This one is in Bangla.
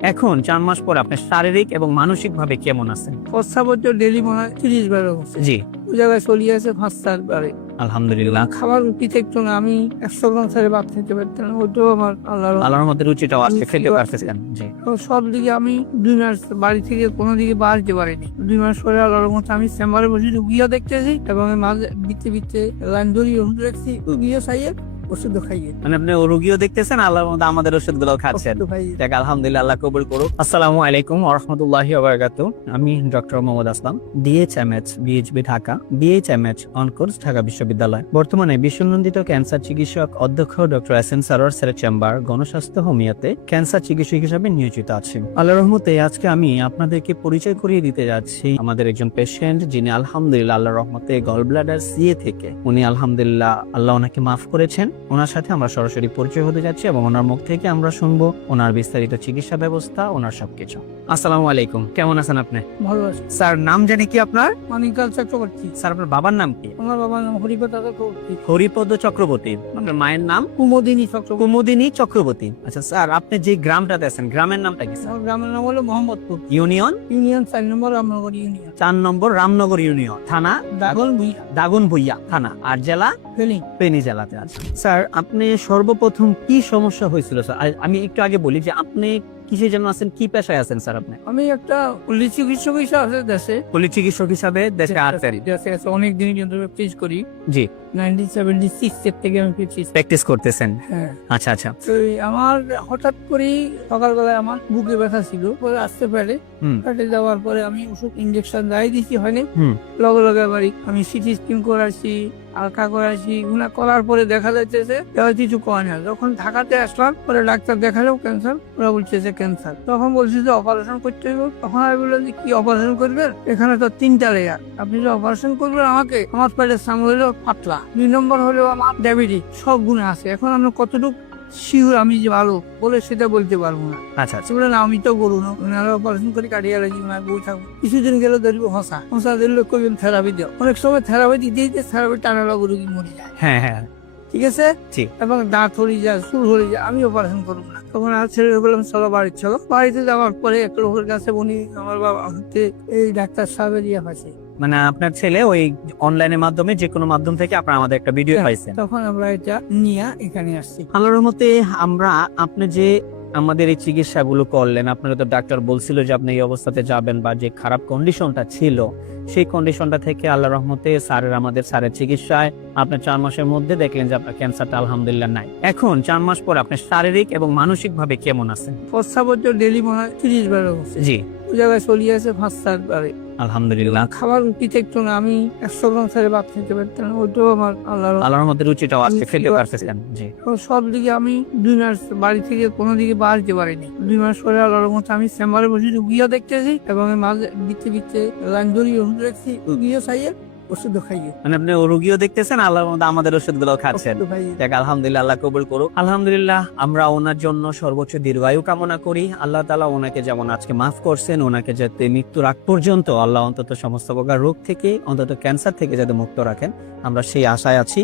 এখন 4 মাস পর আপনি শারীরিক এবং মানসিক ভাবে কেমন আছেন? প্রস্রাব ডেলি মনে হয় 30 বার হচ্ছে। জি, ওই জায়গায় চলিয়ে আছে 5-4 বারে। আলহামদুলিল্লাহ। খাবার রুটি থাকতো না, আমি 100 গ্রাম ছেড়ে ভাত খেতে পারতাম না, ওটাও আমার আল্লাহর আল্লাহর মধ্যে রুচিটাও আজকে রুচি খেতে আছে। পারতেছেন। জি, তো সব দিকে আমি 2 মাস বাড়ি থেকে কোনো দিকে বাড়তে পারিনি। 2 মাস পরে আল্লাহর মতো আমি চেম্বারে বসে রুগীও দেখতেছি এবং মাঝে বিতে লাইন ধরিয়ে ওষুধ রাখছি, রুগীও চাইয়ে ওষুধ খাইয়ে মানে আপনি রোগীও দেখতেছেন, আল্লাহর মধ্যে আমাদের ওষুধগুলো খাচ্ছেন। ওষুধ খাইয়ে। যাক, আলহামদুলিল্লাহ, আল্লাহ কবুল করুক। আসসালামু আলাইকুম ওয়া রাহমাতুল্লাহি ওয়া বারাকাতুহু। আমি doctor Mohammad Aslam, DHMH BHB Dhaka, DHMH on course Dhaka বিশ্ববিদ্যালয়। বর্তমানে বিশ্বনন্দিত ক্যান্সার চিকিৎসক অধ্যক্ষ ডক্টর এসএন সারোয়ার স্যারের চেম্বার গণস্বাস্থ্য হোমিওতে ক্যান্সার চিকিৎসক হিসেবে নিয়োজিত আছি। আল্লাহর রহমতে আজকে আমি আপনাদেরকে পরিচয় করিয়ে দিতে যাচ্ছি আমাদের একজন পেশেন্ট, যিনি আলহামদুলিল্লাহ আল্লাহর রহমতে গল ব্লাডার সিএ থেকে উনি আলহামদুলিল্লাহ আল্লাহ ওনাকে মাফ করেছেন। ওনার সাথে আমরা সরাসরি পরিচয় হতে যাচ্ছি এবং ওনার মুখ থেকে আমরা শুনবো ওনার বিস্তারিত চিকিৎসা ব্যবস্থা, ওনার সবকিছু। আসসালামু আলাইকুম, কেমন আছেন আপনি? ভালো আছে। স্যার, নাম জানি কি আপনার? মানিকাল চক্রবর্তী। স্যার, আপনার বাবার নাম কি? আমার বাবার নাম হরিপদ চক্রবর্তী। হরিপদ চক্রবর্তী। আপনার মায়ের নাম? কুমোদিনী চক্রবর্তী। কুমুদিনী চক্রবর্তী। আচ্ছা স্যার, আপনি যে গ্রামটাতে আছেন, গ্রামের নামটা কি স্যার? আমার গ্রামের নাম হলো মোহাম্মদপুর। ইউনিয়ন? ইউনিয়ন 4 নম্বর রামনগর ইউনিয়ন। 4 নম্বর রামনগর ইউনিয়ন। থানা? দাগল ভুইয়া। দাগনভূঞা থানা। আর জেলা? ফেলিং। ফেনী জেলাতে আছে। স্যার, আপনি সর্বপ্রথম কি সমস্যা হয়েছিল স্যার? আমি একটু আগে বলি যে আপনি কিসের জন্য আছেন, কি পেশায় আছেন স্যার? আপনি আমি একটা পুলিশ চিকিৎসক হিসেবে আছে দেশে। পুলিশ চিকিৎসক হিসাবে দেশে আছেন? দেশে আছে, অনেক দিন কিন্তু প্র্যাকটিস করি। জি, 1976 এর থেকে আমি প্র্যাকটিস। প্র্যাকটিস করতেছেন। হ্যাঁ। আচ্ছা আচ্ছা। তো আমার হঠাৎ করে সকালবেলায় আমার বুকে ব্যথা ছিল, পরে আসতে পারে হুম পেটে যাওয়ার পরে আমি ওষুধ ইনজেকশন যাই দিছি হয়নি, হুম লগে লগে বাড়ি আমি সিটি স্ক্যান করাচ্ছি, আলট্রা করাচ্ছি, এগুলা করার পরে দেখা যাচ্ছে যে কিছু কয় না। যখন ঢাকাতে আসলাম পরে ডাক্তার দেখালেও ক্যান্সার, ওরা বলছে যে ক্যান্সার। তখন বলছি যে অপারেশন করতে হবে। তখন আমি বললাম যে কি অপারেশন করবেন, এখানে তো 3টা লেয়ার, আপনি যে অপারেশন করবেন আমাকে, আমার পেটের সামনে হলো পাতলা, 2 নম্বর হলো আমার ডায়াবেটিস, সব গুণে আছে। এখন আমরা কতটুকু শিওর আমি যে ভালো বলে সেটা বলতে পারবো না। আচ্ছা আচ্ছা। বলে না আমি তো গরু না, অপারেশন করে কাটিয়ে রাখি না, বই থাকবো। কিছুদিন গেলে ধরবো হসা দিলে কইবেন থেরাপি দিও। অনেক সময় থেরাপি দিতে দিতে থেরাপি টানা লাগু রুগী মরে যায়। হ্যাঁ হ্যাঁ। ঠিক আছে। জি। এবং দাঁত হয়ে যায়, সুর হয়ে যায়, আমি অপারেশন করবো না। তখন আর ছেড়ে বললাম চলো বাড়ি চলো। বাড়িতে যাওয়ার পরে একটা লোকের কাছে উনি আমার বাবা হতে এই ডাক্তার সাহেবের ইয়ে পাইছে। মানে আপনার ছেলে ওই অনলাইনের মাধ্যমে, যে কোনো মাধ্যম থেকে আপনার আমাদের একটা ভিডিও পাইছেন। তখন আমরা এটা নিয়ে এখানে আসছি। আল্লাহর রহমতে আমরা, আপনি যে আমাদের এই চিকিৎসাগুলো করলেন, আপনারা তো ডাক্তার বলছিল যে আপনি এই অবস্থাতে যাবেন, বা যে খারাপ কন্ডিশনটা ছিল সেই কন্ডিশনটা থেকে আল্লাহর রহমতে আমাদের স্যারের চিকিৎসায় আপনি 4 মাসের মধ্যে দেখলেন যে আপনার ক্যান্সারটা আলহামদুলিল্লাহ নাই। এখন 4 মাস পর আপনি শারীরিক এবং মানসিক ভাবে কেমন আছেন? প্রস্রাব ডেলি মনে হয় 30 বার হচ্ছে। জি, ওই জায়গায় চলিয়ে আছে 5-4 বারে। আলহামদুলিল্লাহ। খাবার রুটি থাকতো না, আমি 100 গ্রাম ছেড়ে ভাত খেতে পারতাম না, ওটাও আমার আল্লাহর মধ্যে রুচিটাও আজকে রুচি খেতে আছে। পারতেছেন। জি, তো সব দিকে আমি 2 মাস বাড়ি থেকে কোনো দিকে বাড়তে পারিনি। 2 মাস পরে আল্লাহর মতো আমি চেম্বারে বসে রুগীও দেখতেছি এবং মাঝে বিতে লাইন ধরিয়ে ওষুধ রাখছি, রুগীও চাইয়ে ওষুধ খাইয়ে। মানে আপনি রোগীও দেখতেছেন, আল্লাহর মধ্যে আমাদের ওষুধগুলো খাচ্ছেন। ওষুধ খাইয়ে। যাক, আলহামদুলিল্লাহ, আল্লাহ কবুল করুক। আলহামদুলিল্লাহ, আমরা ওনার জন্য সর্বোচ্চ দীর্ঘায়ু কামনা করি। আল্লাহ তাআলা ওনাকে যেমন আজকে মাফ করছেন, ওনাকে যাতে মৃত্যুর আগ পর্যন্ত আল্লাহ অন্তত সমস্ত প্রকার রোগ থেকে, অন্তত ক্যান্সার থেকে যাতে মুক্ত রাখেন, আমরা সেই আশায় আছি।